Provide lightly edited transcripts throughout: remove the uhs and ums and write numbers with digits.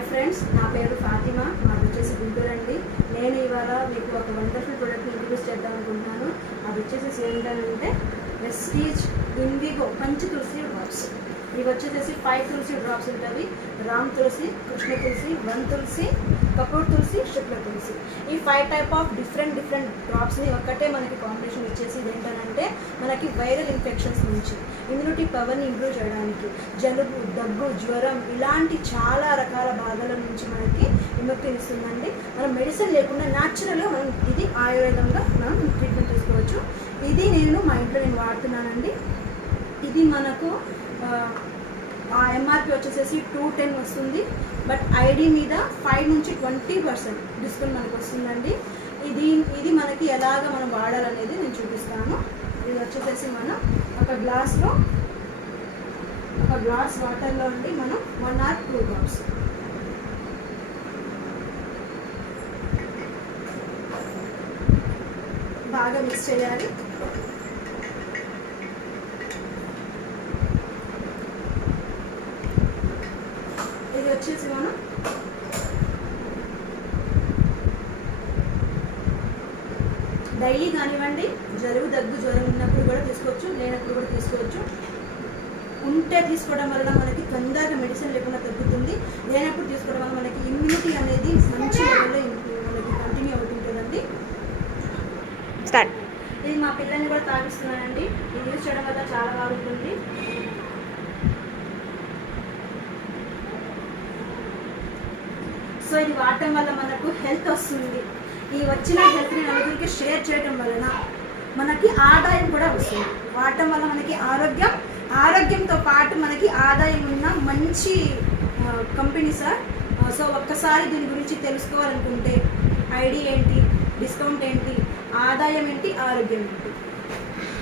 Hi friends, నా పేరు ఫాతిమా, మాది వచ్చేసి గుంటూరు అండి. నేను ఇవాళ మీకు ఒక వండర్ఫుల్ ప్రోడక్ట్ని ఇంట్రడ్యూస్ చేద్దాం అనుకుంటున్నాను. అది వచ్చేసి ఏంటంటే వెస్టీజ్ ఇండిగో పంచ తులసి డ్రాప్స్. ఇవి వచ్చేసి 5 తులసి డ్రాప్స్ ఉంటుంది. రామ్ తులసి, కృష్ణ తులసి, వన్ తులసి, కపూర్ తులసి, శుక్ల తులసి. ఈ 5 టైప్ ఆఫ్ డిఫరెంట్ డ్రాప్స్ని ఒక్కటే మనకి కాంబినేషన్ ఇచ్చేసి ఏంటంటే మనకి వైరల్ ఇన్ఫెక్షన్స్ నుంచి ఇమ్యూనిటీ పవర్ని ఇంప్రూవ్ చేయడానికి, జలుబు, దగ్గు, జ్వరం ఇలాంటి చాలా రకాల భాగాల నుంచి మనకి విముక్తినిస్తుందండి. మనం మెడిసిన్ లేకుండా న్యాచురల్గా మనం ఇది ఆయుర్వేదంగా మనం ట్రీట్మెంట్ తీసుకోవచ్చు. ఇది మా ఇంట్లో వాడుతున్నానండి. ఇది మనకు ఎంఆర్పి వచ్చేసి 210 వస్తుంది. బట్ ఐడి మీద 5 నుంచి 20% డిస్కౌంట్ మనకు వస్తుందండి. ఇది మనకి ఎలాగ మనం వాడాలనేది నేను చూపిస్తాను. ఇది వచ్చేసి మనం ఒక గ్లాస్ వాటర్లో అండి మనం 1 or 2 drops బాగా మిక్స్ చేయాలి. ఇది వచ్చేసి మనం డైలీ కానివ్వండి, జలుబు, దగ్గు, జ్వరం ఉన్నప్పుడు కూడా తీసుకోవచ్చు, లేనప్పుడు కూడా తీసుకోవచ్చు. ఉంటే తీసుకోవడం వల్ల మనకి తొందరగా మెడిసిన్ లేకుండా తగ్గుతుంది. లేనప్పుడు తీసుకోవడం వల్ల మనకి ఇమ్యూనిటీ అనేది మంచి లెవెల్లో మనకి కంటిన్యూ అవుతుంటుందండి. ఇది మా పిల్లల్ని కూడా తాగిస్తున్నానండి. ఇది యూజ్ చేయడం వల్ల చాలా బాగుంటుంది. సో ఇది వాడటం వల్ల మనకు హెల్త్ వస్తుంది. ఈ వచ్చిన హెల్త్ని నలుగురికి షేర్ చేయడం వలన మనకి ఆదాయం కూడా వస్తుంది. వాడటం వల్ల మనకి ఆరోగ్యంతో పాటు మనకి ఆదాయం ఉన్న మంచి కంపెనీ సార్. సో ఒక్కసారి దీని గురించి తెలుసుకోవాలనుకుంటే ఐడి ఏంటి, డిస్కౌంట్ ఏంటి, ఆదాయం ఏంటి, ఆరోగ్యం ఏంటి,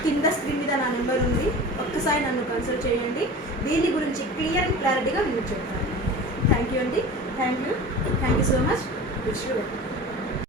కింద స్క్రీన్ మీద నా నెంబర్ ఉంది. ఒక్కసారి నన్ను కన్సల్ట్ చేయండి. దీని గురించి క్లియర్గా నేను చెప్తాను. థ్యాంక్ యూ అండి. Thank you so much. Wish you well.